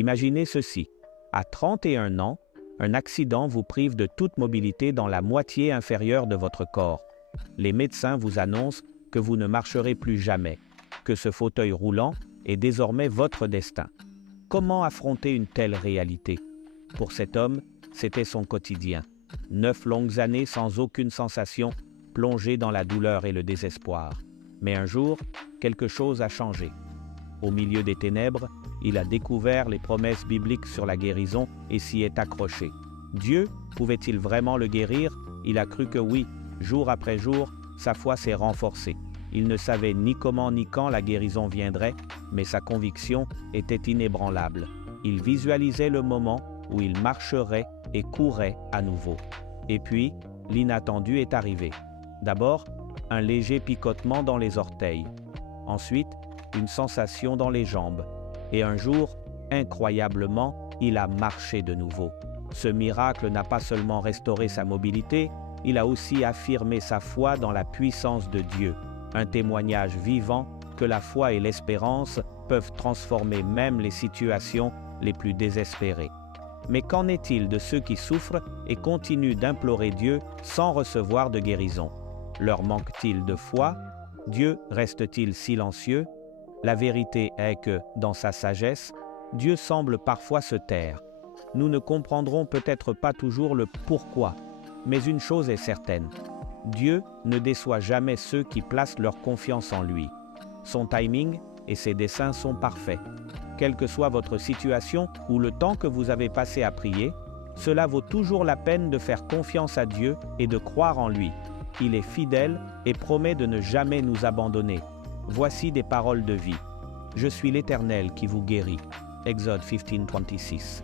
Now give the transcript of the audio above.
Imaginez ceci. À 31 ans, un accident vous prive de toute mobilité dans la moitié inférieure de votre corps. Les médecins vous annoncent que vous ne marcherez plus jamais, que ce fauteuil roulant est désormais votre destin. Comment affronter une telle réalité? Pour cet homme, c'était son quotidien. 9 longues années sans aucune sensation, plongé dans la douleur et le désespoir. Mais un jour, quelque chose a changé. Au milieu des ténèbres, il a découvert les promesses bibliques sur la guérison et s'y est accroché. Dieu pouvait-il vraiment le guérir? Il a cru que oui. Jour après jour, sa foi s'est renforcée. Il ne savait ni comment ni quand la guérison viendrait, mais sa conviction était inébranlable. Il visualisait le moment où il marcherait et courrait à nouveau. Et puis, l'inattendu est arrivé. D'abord, un léger picotement dans les orteils. Ensuite, une sensation dans les jambes. Et un jour, incroyablement, il a marché de nouveau. Ce miracle n'a pas seulement restauré sa mobilité, il a aussi affirmé sa foi dans la puissance de Dieu. Un témoignage vivant que la foi et l'espérance peuvent transformer même les situations les plus désespérées. Mais qu'en est-il de ceux qui souffrent et continuent d'implorer Dieu sans recevoir de guérison? Leur manque-t-il de foi? Dieu reste-t-il silencieux? La vérité est que, dans sa sagesse, Dieu semble parfois se taire. Nous ne comprendrons peut-être pas toujours le pourquoi, mais une chose est certaine. Dieu ne déçoit jamais ceux qui placent leur confiance en lui. Son timing et ses desseins sont parfaits. Quelle que soit votre situation ou le temps que vous avez passé à prier, cela vaut toujours la peine de faire confiance à Dieu et de croire en lui. Il est fidèle et promet de ne jamais nous abandonner. Voici des paroles de vie. Je suis l'Éternel qui vous guérit. Exode 15:26.